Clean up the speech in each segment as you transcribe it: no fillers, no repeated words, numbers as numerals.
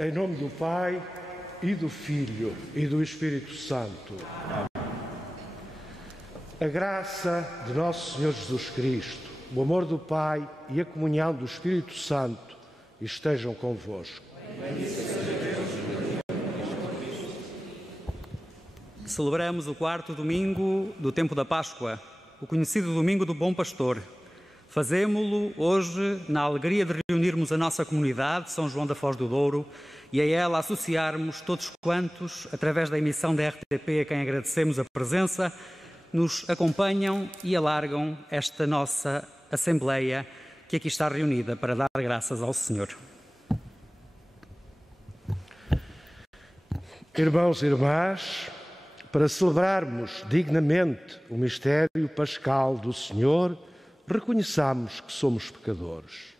Em nome do Pai, e do Filho, e do Espírito Santo. A graça de nosso Senhor Jesus Cristo, o amor do Pai e a comunhão do Espírito Santo estejam convosco. Celebramos o quarto domingo do tempo da Páscoa, o conhecido Domingo do Bom Pastor. Fazemo-lo hoje na alegria de reunirmos a nossa comunidade São João da Foz do Douro e a ela associarmos todos quantos, através da emissão da RTP, a quem agradecemos a presença, nos acompanham e alargam esta nossa Assembleia que aqui está reunida para dar graças ao Senhor. Irmãos e irmãs, para celebrarmos dignamente o mistério pascal do Senhor, reconheçamos que somos pecadores.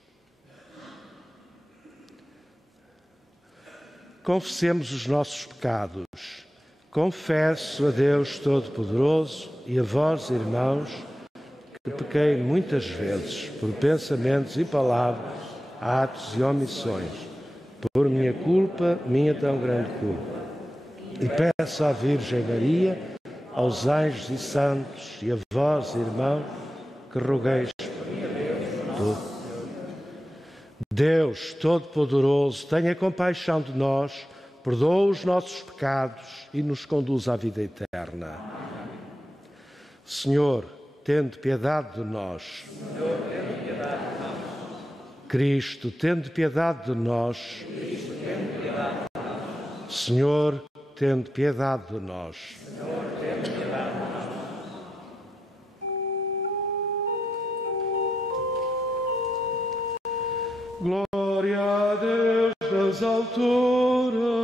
Confessemos os nossos pecados. Confesso a Deus Todo-Poderoso e a vós, irmãos, que pequei muitas vezes por pensamentos e palavras, atos e omissões, por minha culpa, minha tão grande culpa. E peço à Virgem Maria, aos anjos e santos e a vós, irmãos, que rogueis por tudo. Deus Todo-Poderoso, tenha compaixão de nós, perdoa os nossos pecados e nos conduz à vida eterna. Senhor, tende piedade de nós. Cristo, tende piedade de nós. Senhor, tende piedade de nós. Glória a Deus nas alturas.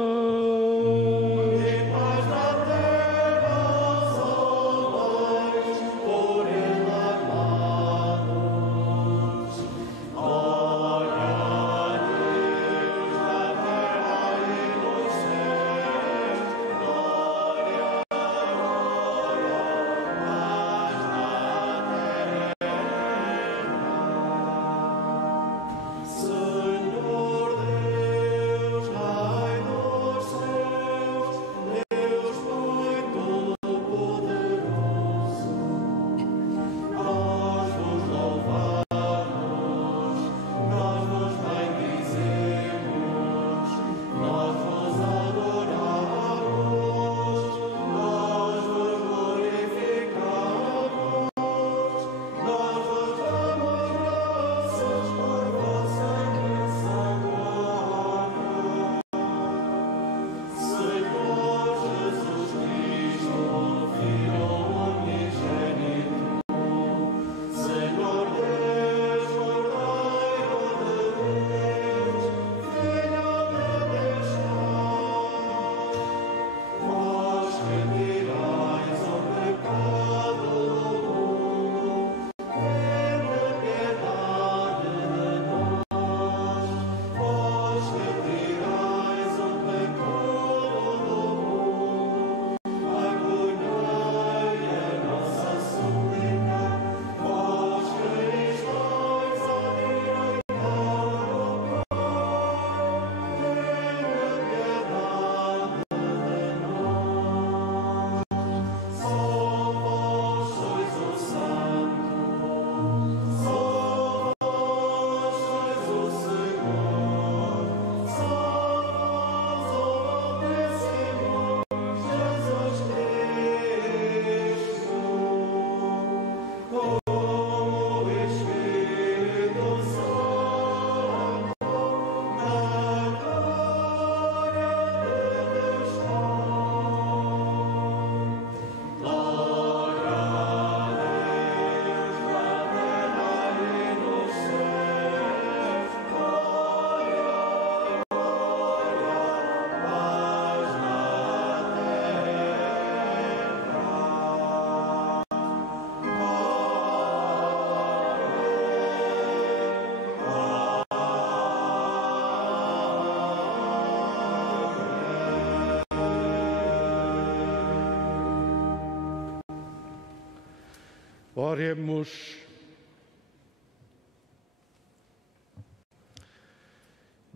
Oremos.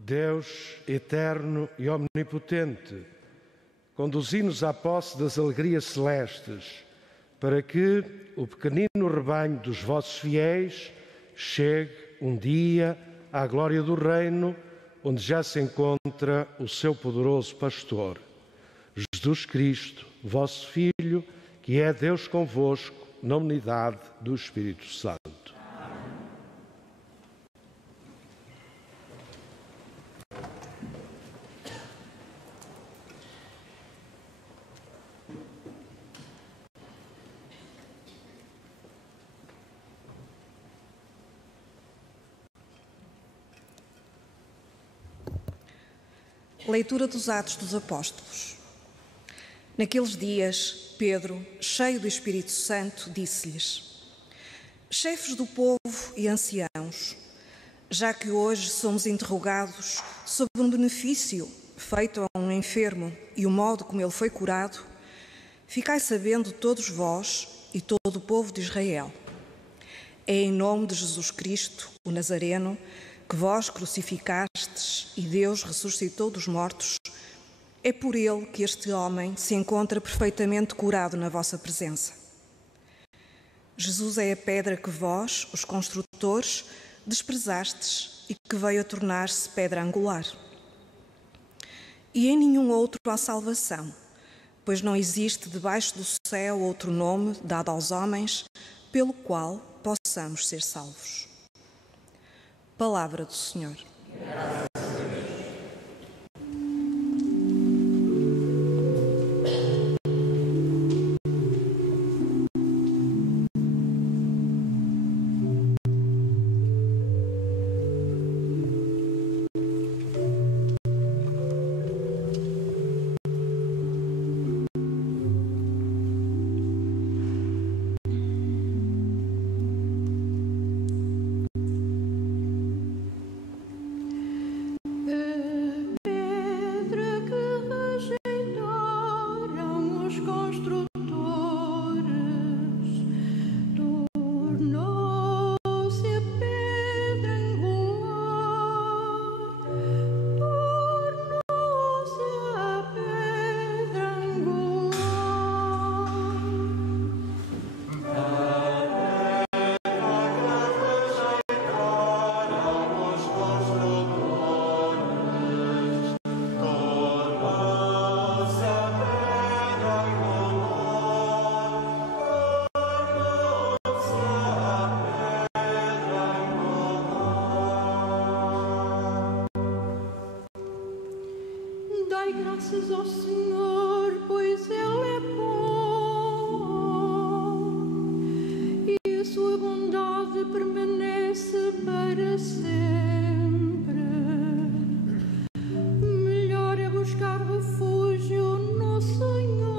Deus eterno e omnipotente, conduzi-nos à posse das alegrias celestes, para que o pequenino rebanho dos vossos fiéis chegue um dia à glória do reino, onde já se encontra o seu poderoso pastor, Jesus Cristo, vosso Filho, que é Deus convosco, na unidade do Espírito Santo. Leitura dos Atos dos Apóstolos. Naqueles dias, Pedro, cheio do Espírito Santo, disse-lhes: chefes do povo e anciãos, já que hoje somos interrogados sobre um benefício feito a um enfermo e o modo como ele foi curado, ficai sabendo todos vós e todo o povo de Israel. É em nome de Jesus Cristo, o Nazareno, que vós crucificastes e Deus ressuscitou dos mortos, é por ele que este homem se encontra perfeitamente curado na vossa presença. Jesus é a pedra que vós, os construtores, desprezastes e que veio a tornar-se pedra angular. E em nenhum outro há salvação, pois não existe debaixo do céu outro nome dado aos homens pelo qual possamos ser salvos. Palavra do Senhor. Graças ao Senhor, pois Ele é bom e a sua bondade permanece para sempre. Melhor é buscar refúgio no Senhor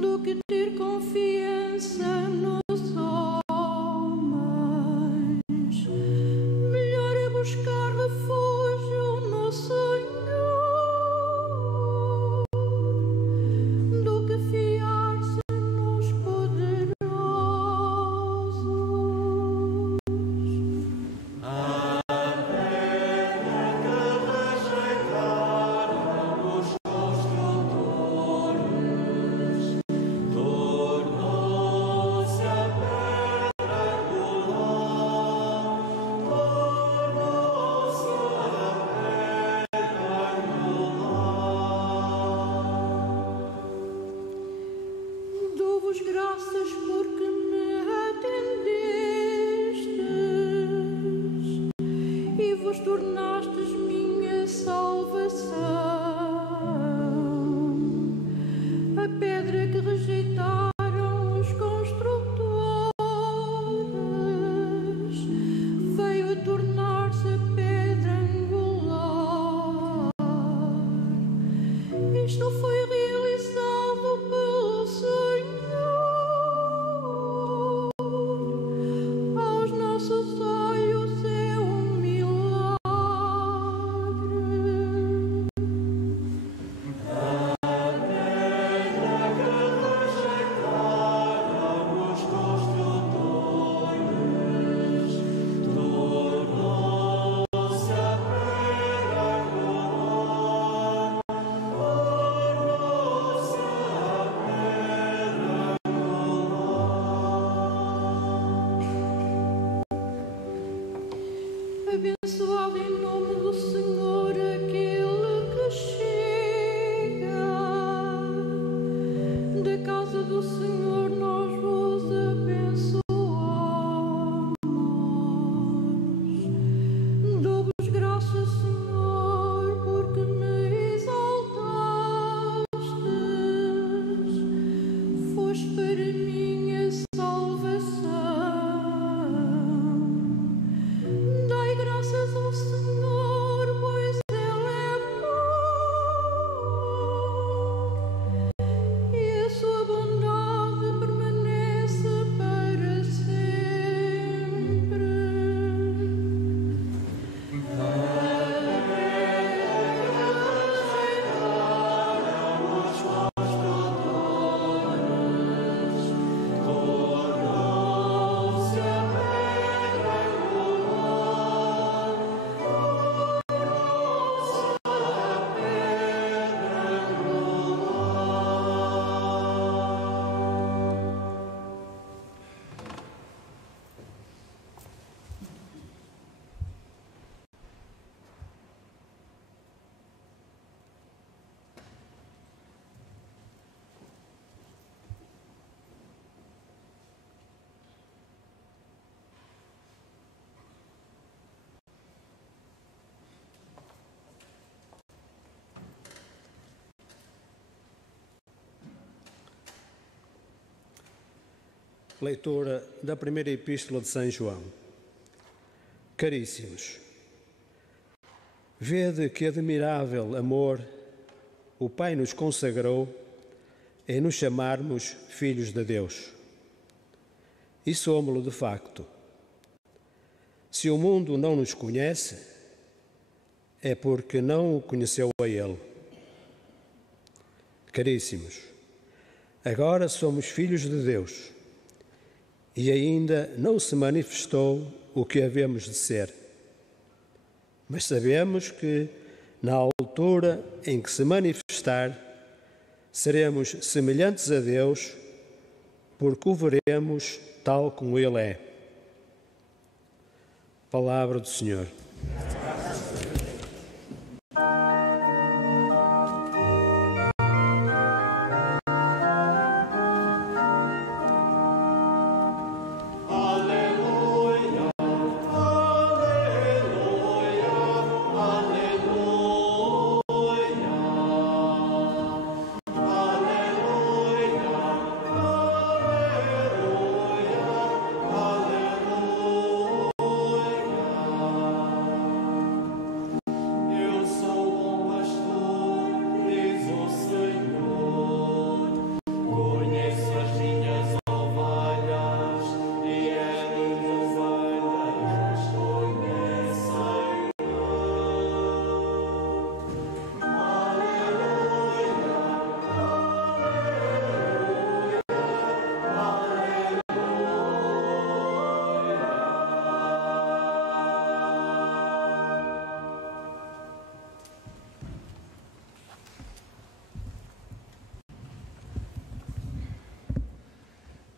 do que ter confiança nos homens. Melhor é buscar refúgio no Senhor do que fiar-se nos poderosos. Abençoado em nome do Senhor aquele que chega. Da casa do Senhor nós vos abençoamos. Dou-vos graças, Senhor, porque me exaltastes. Foste para mim a salvação. Dai graças ao Senhor, pois Ele é bom, e a sua bondade permanece para sempre. Leitura da primeira Epístola de São João. Caríssimos, vede que admirável amor o Pai nos consagrou em nos chamarmos filhos de Deus. E somos-lo de facto. Se o mundo não nos conhece, é porque não o conheceu a Ele. Caríssimos, agora somos filhos de Deus. E ainda não se manifestou o que havemos de ser. Mas sabemos que, na altura em que se manifestar, seremos semelhantes a Deus, porque o veremos tal como Ele é. Palavra do Senhor.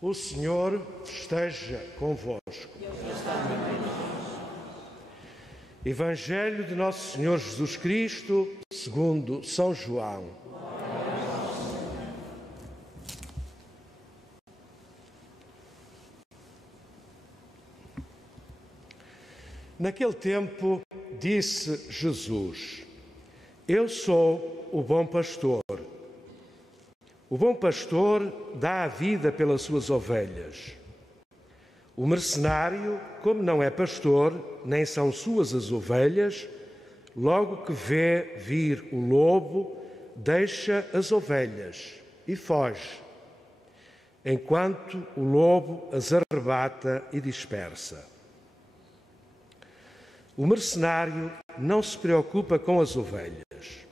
O Senhor esteja convosco. Evangelho de Nosso Senhor Jesus Cristo, segundo São João. Naquele tempo, disse Jesus: Eu sou o bom pastor. O bom pastor dá a vida pelas suas ovelhas. O mercenário, como não é pastor, nem são suas as ovelhas, logo que vê vir o lobo, deixa as ovelhas e foge, enquanto o lobo as arrebata e dispersa. O mercenário não se preocupa com as ovelhas.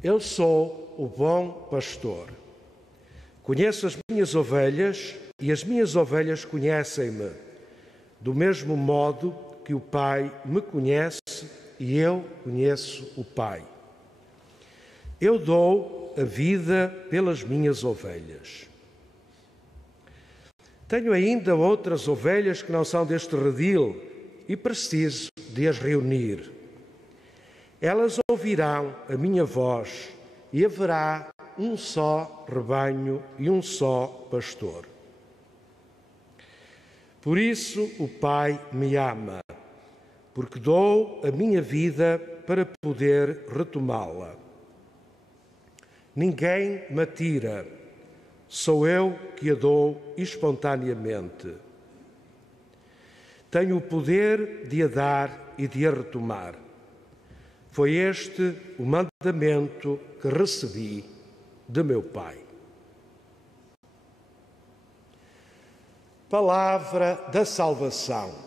Eu sou o bom pastor. Conheço as minhas ovelhas e as minhas ovelhas conhecem-me, do mesmo modo que o Pai me conhece e eu conheço o Pai. Eu dou a vida pelas minhas ovelhas. Tenho ainda outras ovelhas que não são deste redil, e preciso de as reunir. Elas ouvirão a minha voz e haverá um só rebanho e um só pastor. Por isso o Pai me ama, porque dou a minha vida para poder retomá-la. Ninguém me tira, sou eu que a dou espontaneamente. Tenho o poder de a dar e de a retomar. Foi este o mandamento que recebi de meu Pai. Palavra da salvação.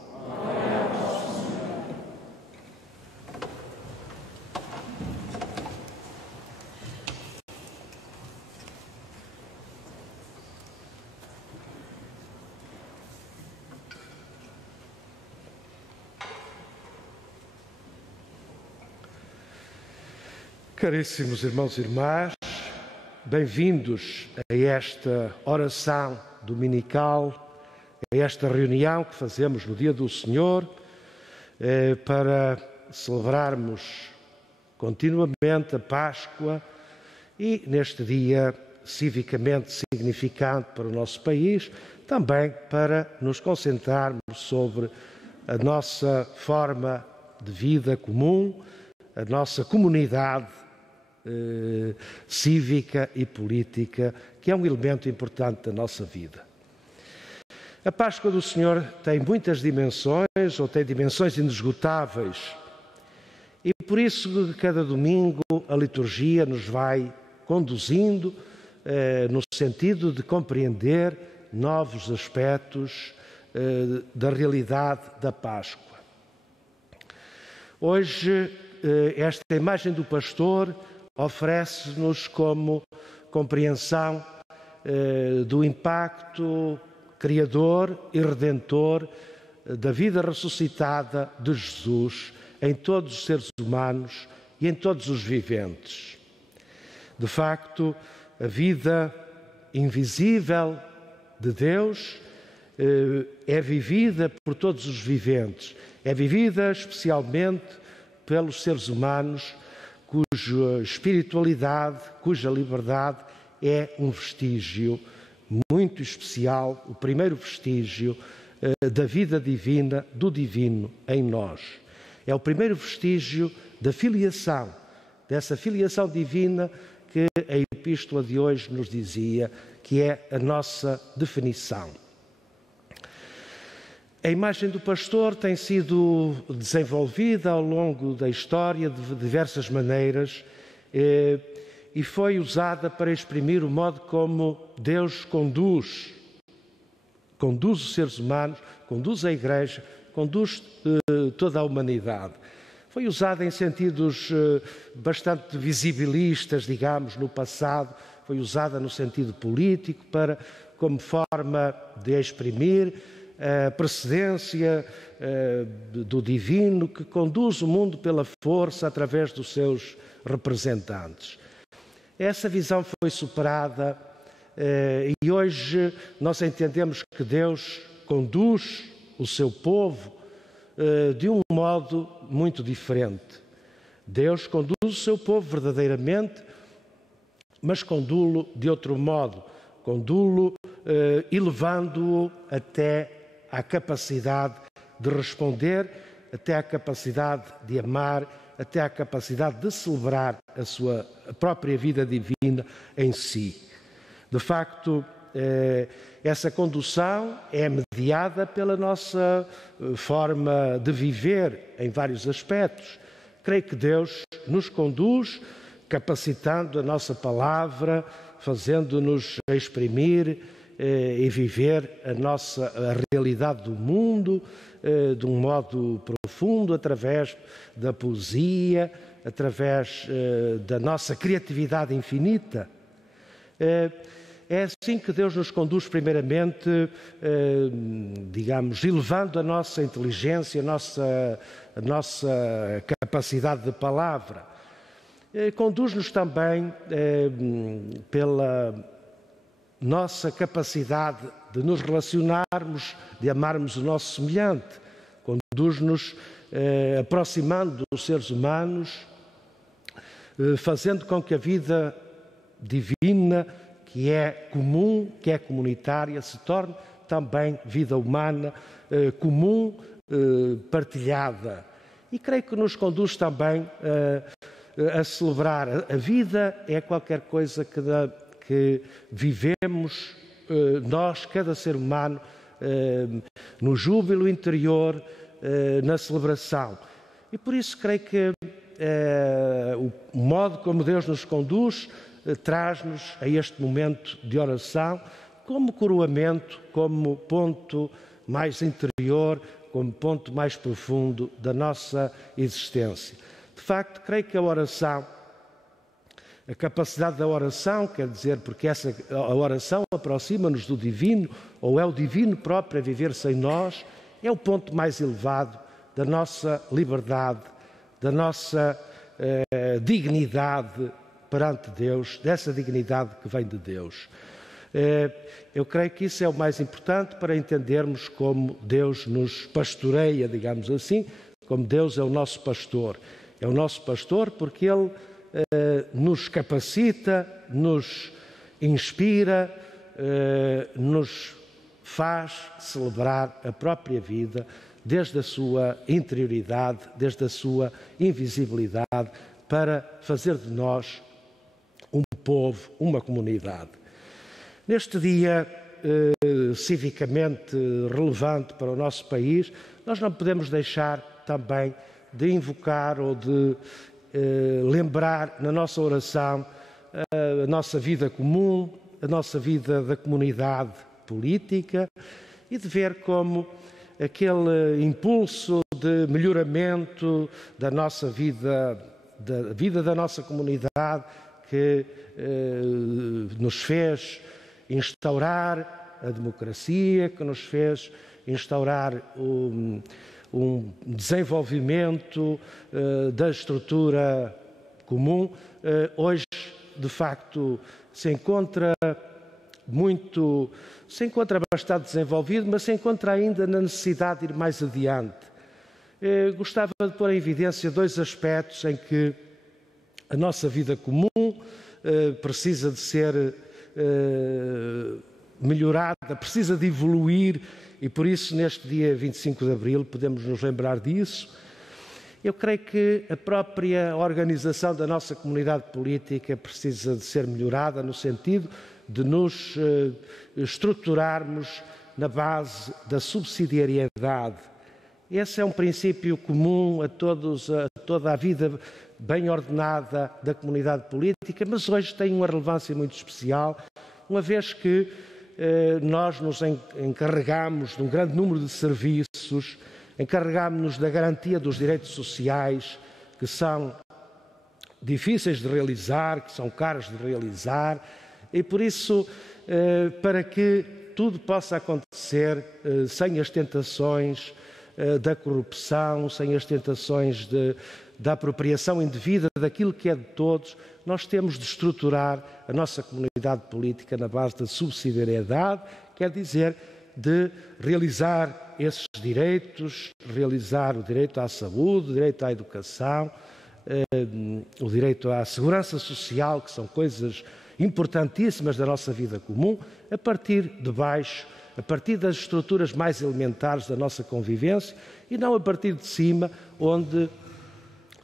Caríssimos irmãos e irmãs, bem-vindos a esta oração dominical, a esta reunião que fazemos no Dia do Senhor, para celebrarmos continuamente a Páscoa e, neste dia civicamente significante para o nosso país, também para nos concentrarmos sobre a nossa forma de vida comum, a nossa comunidade cívica e política, que é um elemento importante da nossa vida. A Páscoa do Senhor tem muitas dimensões, ou tem dimensões inesgotáveis, e por isso, cada domingo, a liturgia nos vai conduzindo no sentido de compreender novos aspectos da realidade da Páscoa. Hoje, esta imagem do pastor oferece-nos como compreensão do impacto criador e redentor da vida ressuscitada de Jesus em todos os seres humanos e em todos os viventes. De facto, a vida invisível de Deus é vivida por todos os viventes, é vivida especialmente pelos seres humanos cuja espiritualidade, cuja liberdade é um vestígio muito especial, o primeiro vestígio da vida divina, do divino em nós. É o primeiro vestígio da filiação, dessa filiação divina que a epístola de hoje nos dizia, que é a nossa definição. A imagem do pastor tem sido desenvolvida ao longo da história de diversas maneiras e foi usada para exprimir o modo como Deus conduz os seres humanos, conduz a Igreja, conduz toda a humanidade. Foi usada em sentidos bastante visibilistas, digamos, no passado, foi usada no sentido político como forma de exprimir a precedência do divino que conduz o mundo pela força através dos seus representantes. Essa visão foi superada e hoje nós entendemos que Deus conduz o seu povo de um modo muito diferente. Deus conduz o seu povo verdadeiramente, mas conduzo-lo de outro modo, conduzo-lo elevando-o até à capacidade de responder, até à capacidade de amar, até à capacidade de celebrar a sua própria vida divina em si. De facto, essa condução é mediada pela nossa forma de viver em vários aspectos. Creio que Deus nos conduz, capacitando a nossa palavra, fazendo-nos exprimir e viver a realidade do mundo de um modo profundo, através da poesia, através da nossa criatividade infinita. É assim que Deus nos conduz, primeiramente, digamos, elevando a nossa inteligência, a nossa capacidade de palavra. Conduz-nos também pela nossa capacidade de nos relacionarmos, de amarmos o nosso semelhante. conduz-nos aproximando dos seres humanos, fazendo com que a vida divina, que é comum, que é comunitária, se torne também vida humana, comum, partilhada. E creio que nos conduz também a celebrar. A vida é qualquer coisa que vivemos nós, cada ser humano, no júbilo interior, na celebração. E por isso creio que o modo como Deus nos conduz traz-nos a este momento de oração como coroamento, como ponto mais interior, como ponto mais profundo da nossa existência. De facto, creio que a oração, a capacidade da oração, quer dizer, porque a oração aproxima-nos do divino, ou é o divino próprio a viver-se em nós, é o ponto mais elevado da nossa liberdade, da nossa dignidade perante Deus, dessa dignidade que vem de Deus. Eu creio que isso é o mais importante para entendermos como Deus nos pastoreia, digamos assim, como Deus é o nosso pastor. É o nosso pastor porque Ele nos capacita, nos inspira, nos faz celebrar a própria vida desde a sua interioridade, desde a sua invisibilidade, para fazer de nós um povo, uma comunidade. Neste dia civicamente relevante para o nosso país, nós não podemos deixar também de invocar ou de lembrar na nossa oração a nossa vida comum, a nossa vida da comunidade política e de ver como aquele impulso de melhoramento da nossa vida, da vida da nossa comunidade que nos fez instaurar a democracia, que nos fez instaurar um desenvolvimento da estrutura comum, hoje de facto se encontra bastante desenvolvido, mas se encontra ainda na necessidade de ir mais adiante. Gostava de pôr em evidência dois aspectos em que a nossa vida comum precisa de ser melhorada, precisa de evoluir e por isso neste dia 25 de Abril podemos nos lembrar disso. Eu creio que a própria organização da nossa comunidade política precisa de ser melhorada no sentido de nos estruturarmos na base da subsidiariedade. Esse é um princípio comum a toda a vida bem ordenada da comunidade política, mas hoje tem uma relevância muito especial, uma vez que nós nos encarregamos de um grande número de serviços, encarregamos-nos da garantia dos direitos sociais, que são difíceis de realizar, que são caros de realizar, e por isso, para que tudo possa acontecer sem as tentações da corrupção, sem as tentações da apropriação indevida daquilo que é de todos, nós temos de estruturar a nossa comunidade política na base da subsidiariedade, quer dizer, de realizar esses direitos, realizar o direito à saúde, o direito à educação, o direito à segurança social, que são coisas importantíssimas da nossa vida comum, a partir de baixo, a partir das estruturas mais elementares da nossa convivência e não a partir de cima, onde,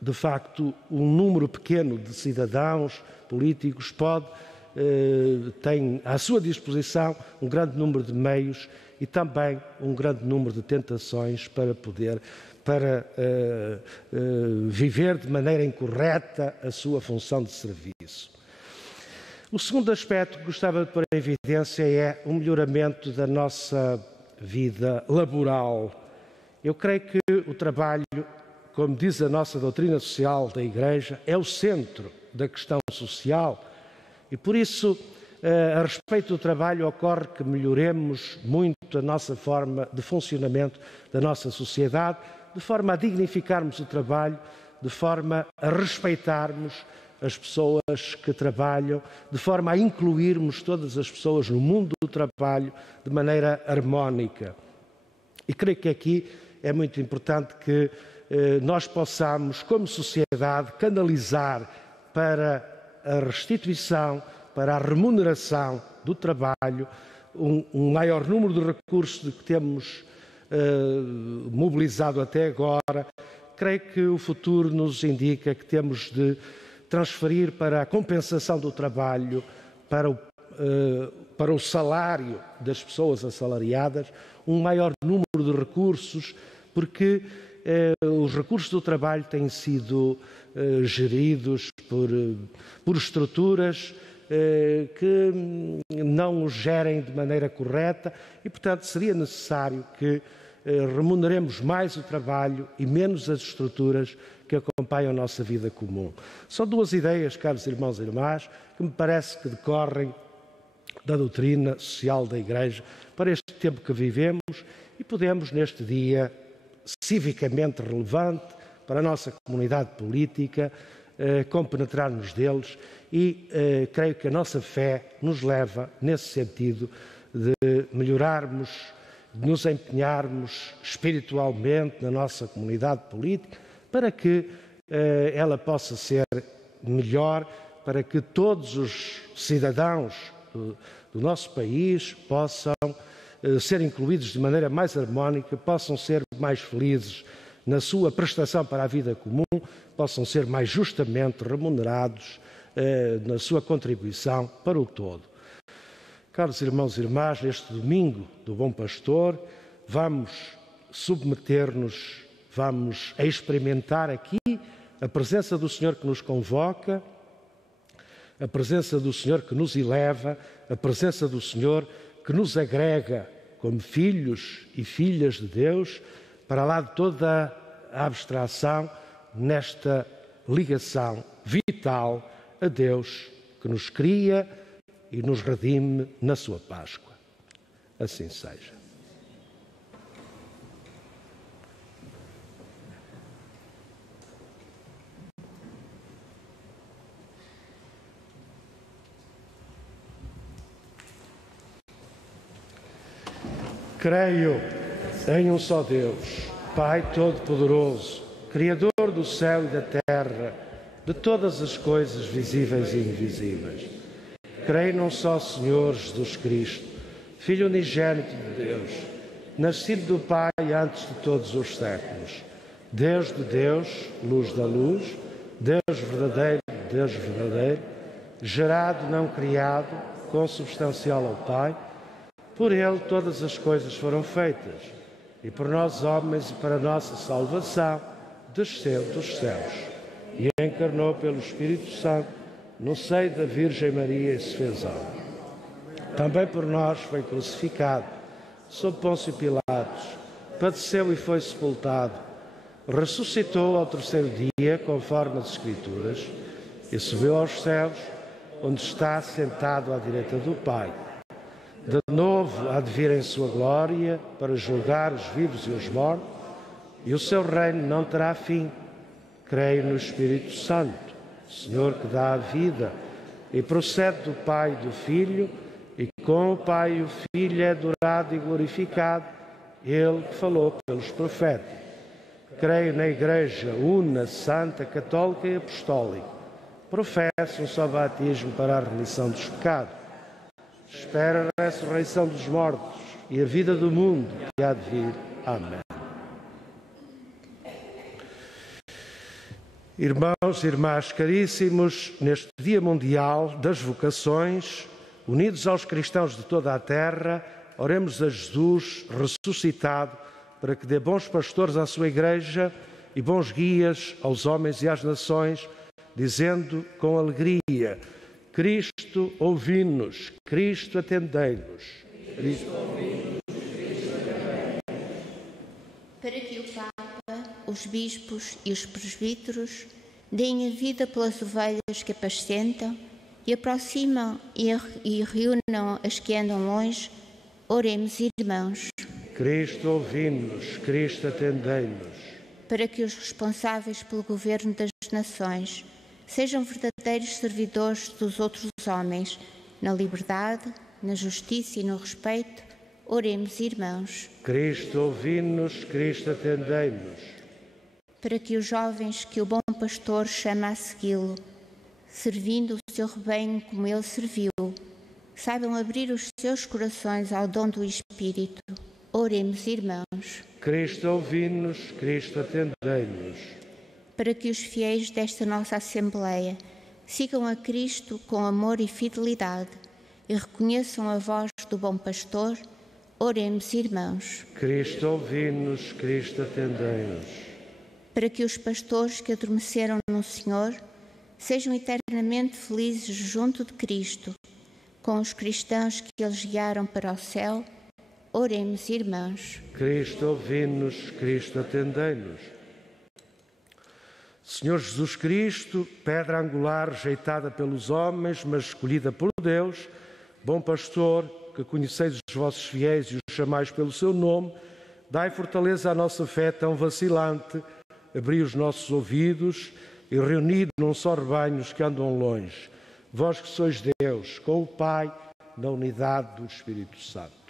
de facto, um número pequeno de cidadãos políticos tem à sua disposição um grande número de meios e também um grande número de tentações para viver de maneira incorreta a sua função de serviço. O segundo aspecto que gostava de pôr em evidência é o melhoramento da nossa vida laboral. Eu creio que o trabalho, como diz a nossa doutrina social da Igreja, é o centro da questão social e, por isso, a respeito do trabalho, ocorre que melhoremos muito a nossa forma de funcionamento da nossa sociedade, de forma a dignificarmos o trabalho, de forma a respeitarmos as pessoas que trabalham, de forma a incluirmos todas as pessoas no mundo do trabalho de maneira harmónica. E creio que aqui é muito importante que nós possamos, como sociedade, canalizar para a restituição, para a remuneração do trabalho, um maior número de recursos que temos mobilizado até agora. Creio que o futuro nos indica que temos de transferir para a compensação do trabalho, para o salário das pessoas assalariadas, um maior número de recursos, porque os recursos do trabalho têm sido geridos por estruturas que não os gerem de maneira correta e, portanto, seria necessário que remuneremos mais o trabalho e menos as estruturas que acompanham a nossa vida comum. São duas ideias, caros irmãos e irmãs, que me parece que decorrem da doutrina social da Igreja para este tempo que vivemos e podemos, neste dia civicamente relevante para a nossa comunidade política, compenetrar-nos deles e creio que a nossa fé nos leva, nesse sentido, de melhorarmos, de nos empenharmos espiritualmente na nossa comunidade política para que ela possa ser melhor, para que todos os cidadãos do nosso país possam ser incluídos de maneira mais harmónica, possam ser mais felizes na sua prestação para a vida comum, possam ser mais justamente remunerados na sua contribuição para o todo. Caros irmãos e irmãs, neste domingo do Bom Pastor, vamos submeter-nos, vamos experimentar aqui a presença do Senhor que nos convoca, a presença do Senhor que nos eleva, a presença do Senhor que nos agrega como filhos e filhas de Deus, para lá de toda a abstração, nesta ligação vital a Deus que nos cria e nos redime na sua Páscoa. Assim seja. Creio em um só Deus, Pai Todo-Poderoso, Criador do céu e da terra, de todas as coisas visíveis e invisíveis. Creio num só Senhor Jesus Cristo, Filho unigênito de Deus, nascido do Pai antes de todos os séculos, Deus de Deus, luz da luz, Deus verdadeiro, gerado, não criado, consubstancial ao Pai. Por Ele todas as coisas foram feitas, e por nós homens e para a nossa salvação desceu dos céus e encarnou pelo Espírito Santo no seio da Virgem Maria e se fez homem. Também por nós foi crucificado, sob Pôncio Pilatos, padeceu e foi sepultado, ressuscitou ao terceiro dia, conforme as Escrituras, e subiu aos céus, onde está sentado à direita do Pai. De novo há de vir em sua glória para julgar os vivos e os mortos, e o seu reino não terá fim. Creio no Espírito Santo, Senhor que dá a vida e procede do Pai e do Filho, e com o Pai e o Filho é adorado e glorificado, Ele que falou pelos profetas. Creio na Igreja una, santa, católica e apostólica. Professo um só batismo para a remissão dos pecados. Espero a ressurreição dos mortos e a vida do mundo que há de vir. Amém. Irmãos e irmãs caríssimos, neste Dia Mundial das Vocações, unidos aos cristãos de toda a terra, oremos a Jesus ressuscitado para que dê bons pastores à sua Igreja e bons guias aos homens e às nações, dizendo com alegria: Cristo, ouvi-nos, Cristo, atendei-nos. Para que o Papa, os bispos e os presbíteros deem a vida pelas ovelhas que apacentam e aproximam e reúnam as que andam longe, oremos, irmãos. Cristo, ouvi-nos, Cristo, atendei-nos. Para que os responsáveis pelo governo das nações sejam verdadeiros servidores dos outros homens, na liberdade, na justiça e no respeito, Oremos, irmãos. Cristo, ouvi-nos. Cristo, atendei-nos. Para que os jovens que o bom pastor chama a segui-lo, servindo o seu rebanho como ele serviu, saibam abrir os seus corações ao dom do Espírito. Oremos, irmãos. Cristo, ouvi-nos. Cristo, atendei-nos. Para que os fiéis desta nossa Assembleia sigam a Cristo com amor e fidelidade e reconheçam a voz do bom pastor, oremos, irmãos. Cristo, ouvi-nos. Cristo, atendei-nos. Para que os pastores que adormeceram no Senhor sejam eternamente felizes junto de Cristo, com os cristãos que eles guiaram para o céu, oremos, irmãos. Cristo, ouvi-nos. Cristo, atendei-nos. Senhor Jesus Cristo, pedra angular rejeitada pelos homens, mas escolhida por Deus, bom pastor, que conheceis os vossos fiéis e os chamais pelo seu nome, dai fortaleza à nossa fé tão vacilante, abri os nossos ouvidos e reuni num só rebanho os que andam longe. Vós que sois Deus, com o Pai, na unidade do Espírito Santo.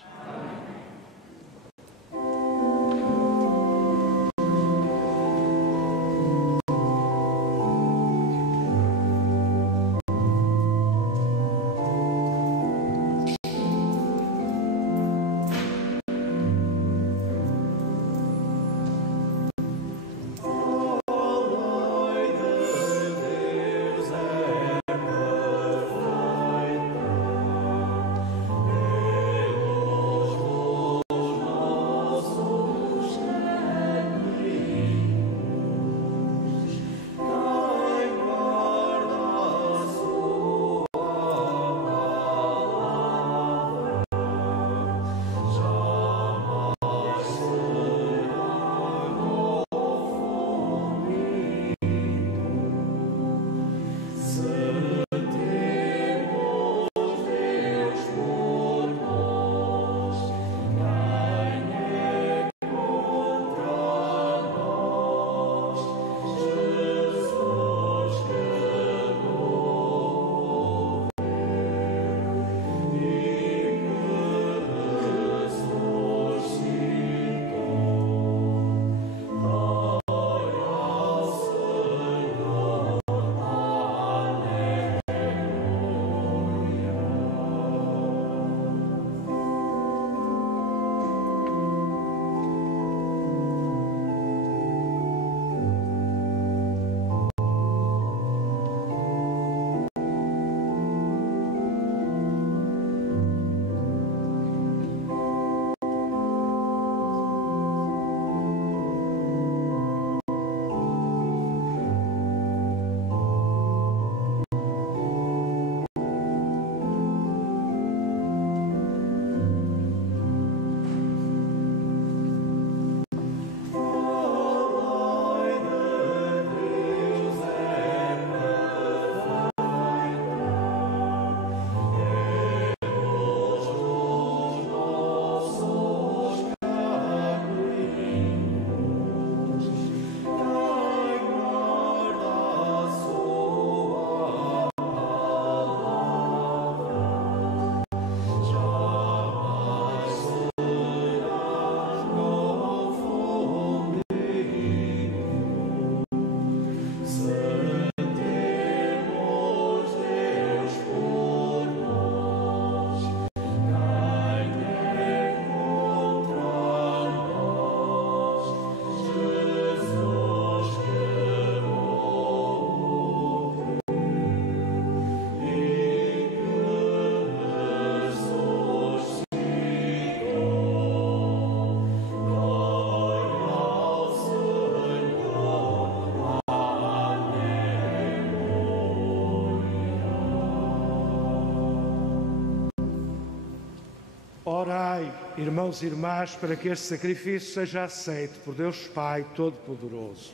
Orai, irmãos e irmãs, para que este sacrifício seja aceito por Deus Pai Todo-Poderoso.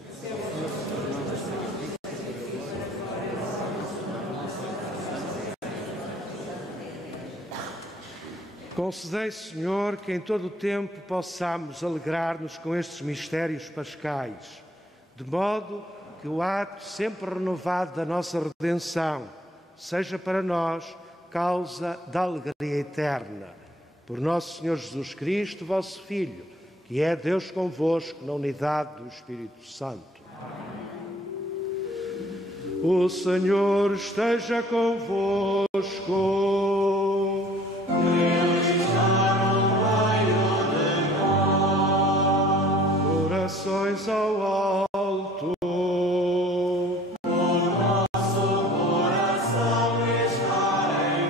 Concedei, Senhor, que em todo o tempo possamos alegrar-nos com estes mistérios pascais, de modo que o ato sempre renovado da nossa redenção seja para nós causa da alegria eterna. Por nosso Senhor Jesus Cristo, vosso Filho, que é Deus convosco na unidade do Espírito Santo. O Senhor esteja convosco. Ele está no meio de nós. Corações ao alto. O nosso coração está em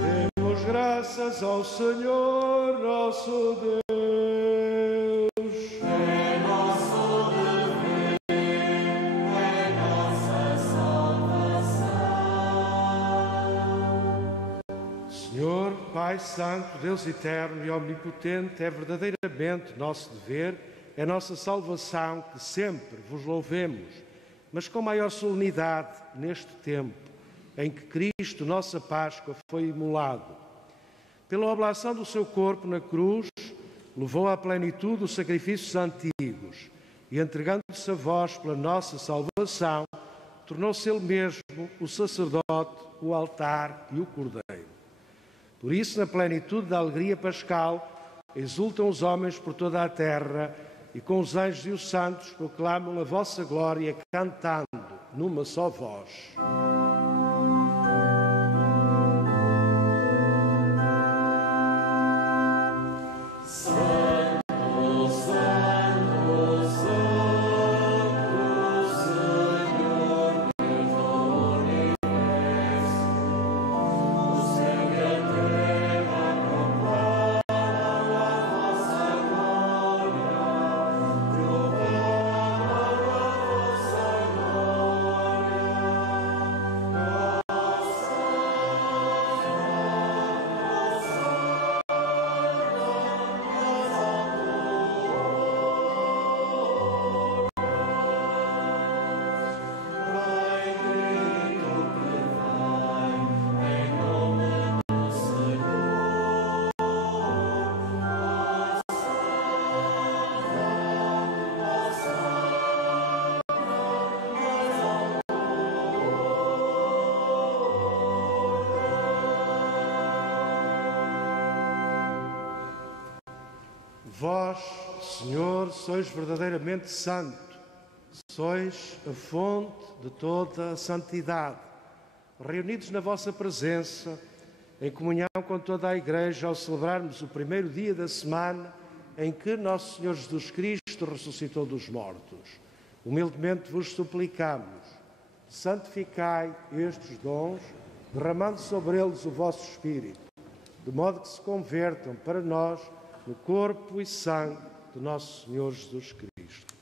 Deus. Demos graças ao Senhor, nosso Deus. Pai Santo, Deus eterno e omnipotente, é verdadeiramente nosso dever, é nossa salvação que sempre vos louvemos, mas com maior solenidade neste tempo em que Cristo, nossa Páscoa, foi imolado. Pela oblação do seu corpo na cruz, levou à plenitude os sacrifícios antigos e, entregando-se a vós pela nossa salvação, tornou-se Ele mesmo o sacerdote, o altar e o cordeiro. Por isso, na plenitude da alegria pascal, exultam os homens por toda a terra e com os anjos e os santos proclamam a vossa glória, cantando numa só voz. Vós, Senhor, sois verdadeiramente santo, sois a fonte de toda a santidade. Reunidos na vossa presença, em comunhão com toda a Igreja, ao celebrarmos o primeiro dia da semana em que nosso Senhor Jesus Cristo ressuscitou dos mortos, humildemente vos suplicamos, santificai estes dons, derramando sobre eles o vosso Espírito, de modo que se convertam para nós no corpo e sangue de nosso Senhor Jesus Cristo.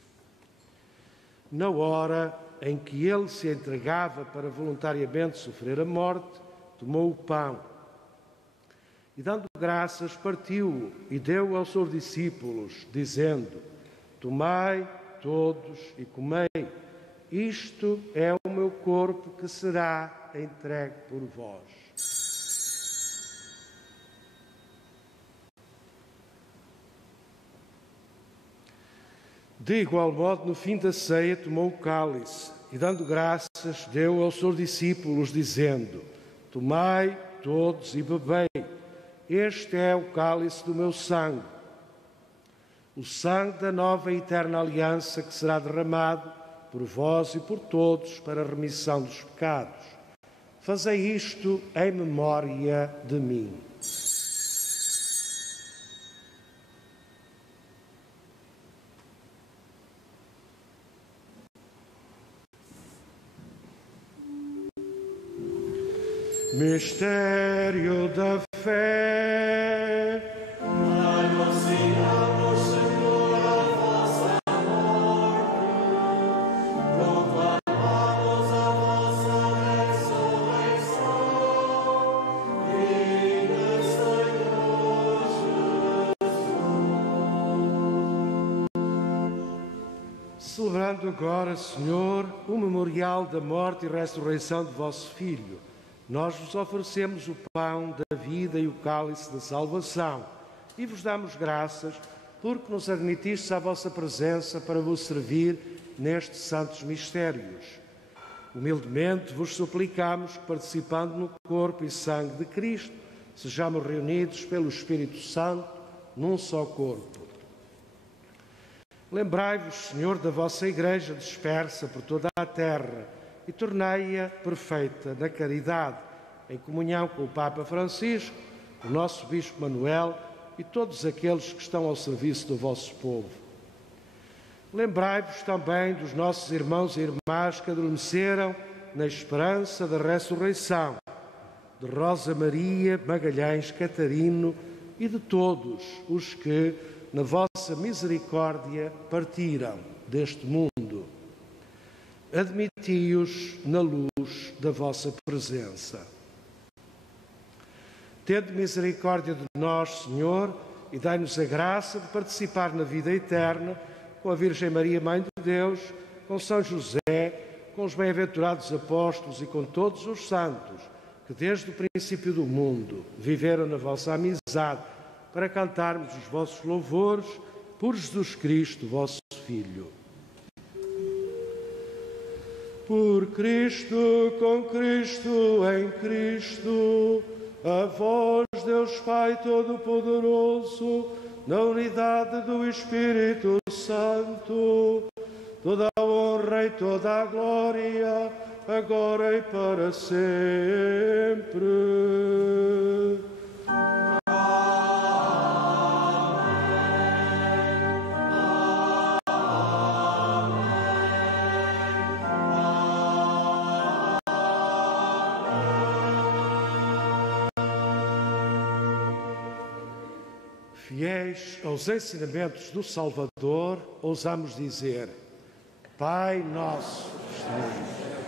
Na hora em que ele se entregava para voluntariamente sofrer a morte, tomou o pão e, dando graças, partiu-o e deu-o aos seus discípulos, dizendo: tomai todos e comei, isto é o meu corpo que será entregue por vós. De igual modo, no fim da ceia, tomou o cálice e, dando graças, deu aos seus discípulos, dizendo: tomai todos e bebei, este é o cálice do meu sangue, o sangue da nova e eterna aliança que será derramado por vós e por todos para a remissão dos pecados. Fazei isto em memória de mim. Mistério da fé. Anunciamos, Senhor, a vossa morte, proclamamos a vossa ressurreição. Viva, Senhor Jesus. Celebrando agora, Senhor, o memorial da morte e ressurreição de vosso Filho, nós vos oferecemos o pão da vida e o cálice da salvação e vos damos graças porque nos admitistes à vossa presença para vos servir nestes santos mistérios. Humildemente vos suplicamos que, participando no corpo e sangue de Cristo, sejamos reunidos pelo Espírito Santo num só corpo. Lembrai-vos, Senhor, da vossa Igreja dispersa por toda a terra e tornei-a perfeita na caridade, em comunhão com o Papa Francisco, o nosso Bispo Manuel e todos aqueles que estão ao serviço do vosso povo. Lembrai-vos também dos nossos irmãos e irmãs que adormeceram na esperança da ressurreição, de Rosa Maria Magalhães Catarino e de todos os que, na vossa misericórdia, partiram deste mundo. Admiti-os na luz da vossa presença. Tende misericórdia de nós, Senhor, e dai-nos a graça de participar na vida eterna com a Virgem Maria, Mãe de Deus, com São José, com os bem-aventurados apóstolos e com todos os santos, que desde o princípio do mundo viveram na vossa amizade, para cantarmos os vossos louvores por Jesus Cristo, vosso Filho. Por Cristo, com Cristo, em Cristo, a vós, Deus Pai Todo-Poderoso, na unidade do Espírito Santo, toda a honra e toda a glória, agora e para sempre. Fiéis aos ensinamentos do Salvador, ousamos dizer: Pai nosso que estás no céu,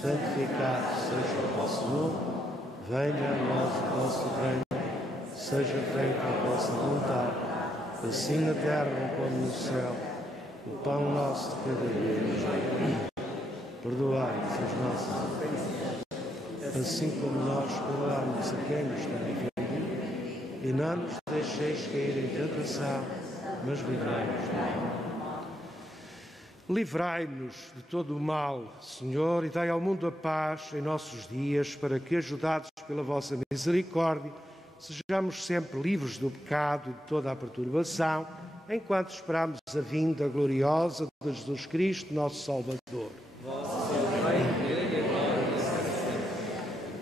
santificado seja o vosso nome, venha a nós o vosso reino, seja feita a vossa vontade, assim na terra como no céu. O pão nosso de cada dia, perdoai-nos as nossas ofensas, assim como nós perdoamos a quem nos tem ofendido. E não nos deixeis cair em tentação, mas livrai-nos do mal. Livrai-nos de todo o mal, Senhor, e dai ao mundo a paz em nossos dias, para que, ajudados pela vossa misericórdia, sejamos sempre livres do pecado e de toda a perturbação, enquanto esperamos a vinda gloriosa de Jesus Cristo, nosso Salvador.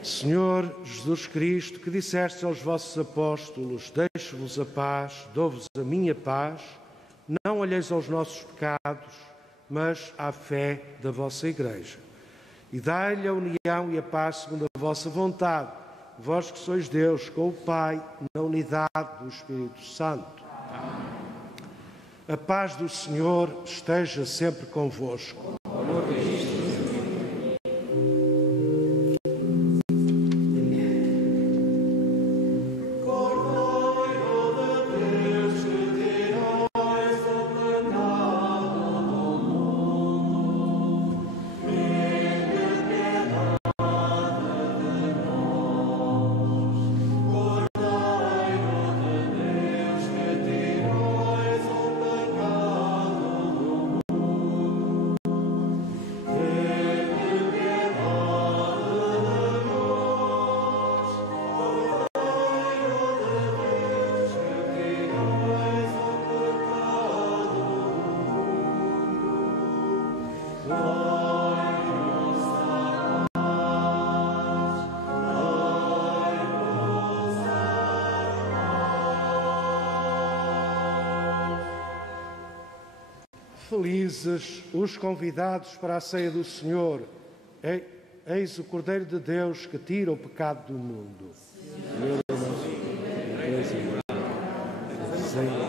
Senhor Jesus Cristo, que disseste aos vossos apóstolos: deixo-vos a paz, dou-vos a minha paz, não olheis aos nossos pecados, mas à fé da vossa Igreja. E dai-lhe a união e a paz segundo a vossa vontade, vós que sois Deus com o Pai, na unidade do Espírito Santo. A paz do Senhor esteja sempre convosco. Felizes os convidados para a ceia do Senhor. Eis o Cordeiro de Deus que tira o pecado do mundo. Senhor,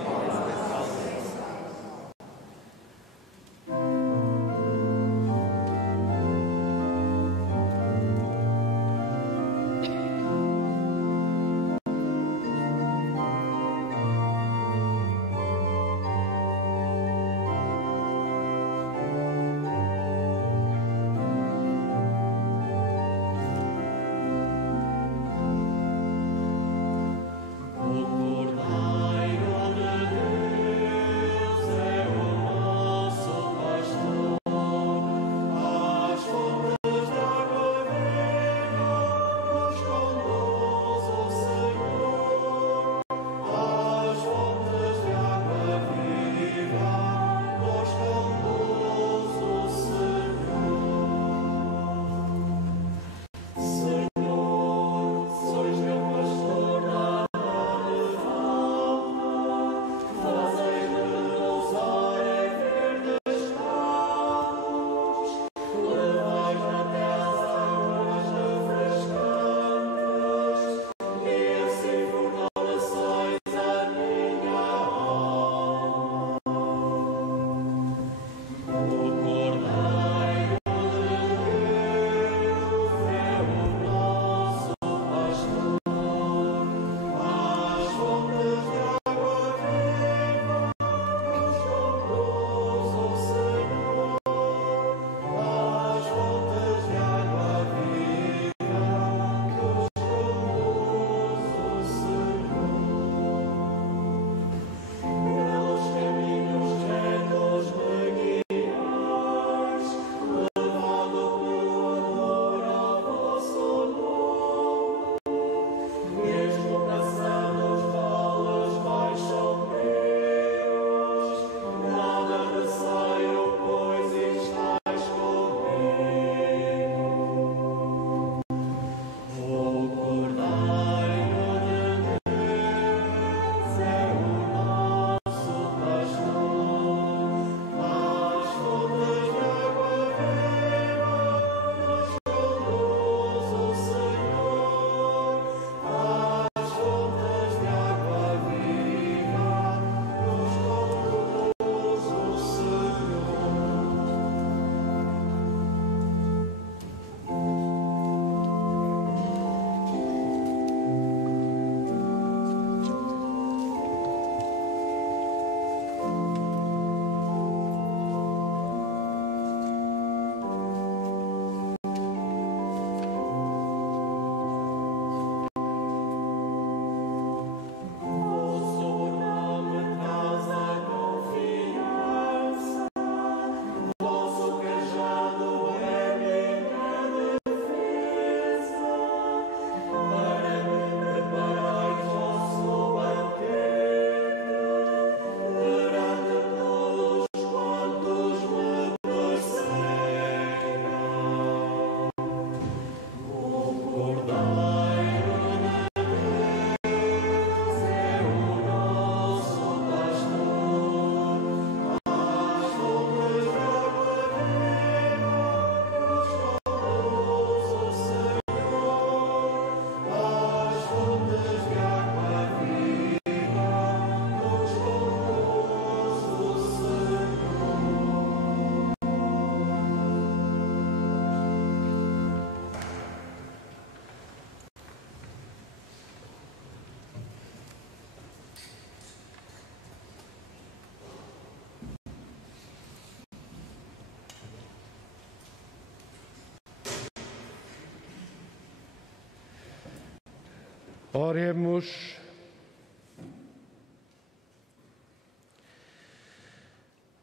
Oremos.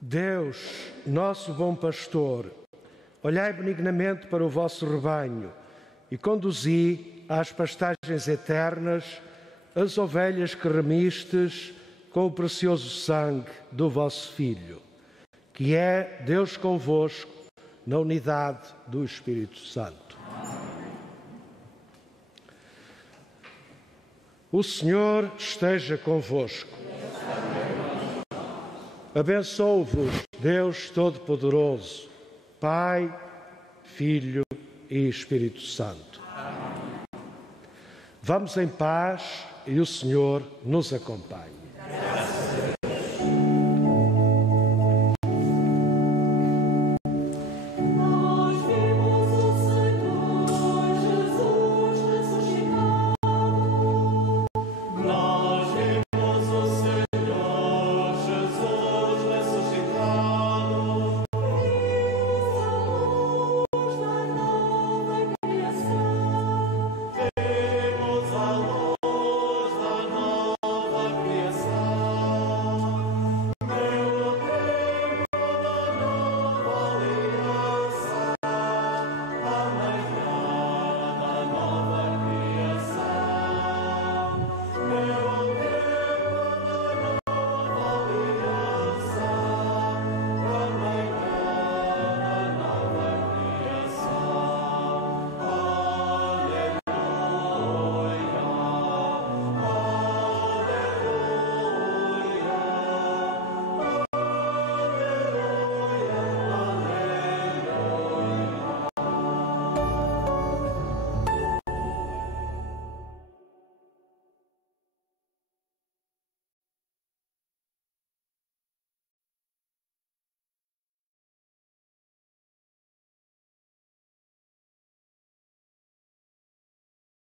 Deus, nosso bom pastor, olhai benignamente para o vosso rebanho e conduzi às pastagens eternas as ovelhas que remistes com o precioso sangue do vosso Filho, que é Deus convosco, na unidade do Espírito Santo. O Senhor esteja convosco. Abençoe-vos, Deus Todo-Poderoso, Pai, Filho e Espírito Santo. Vamos em paz e o Senhor nos acompanhe.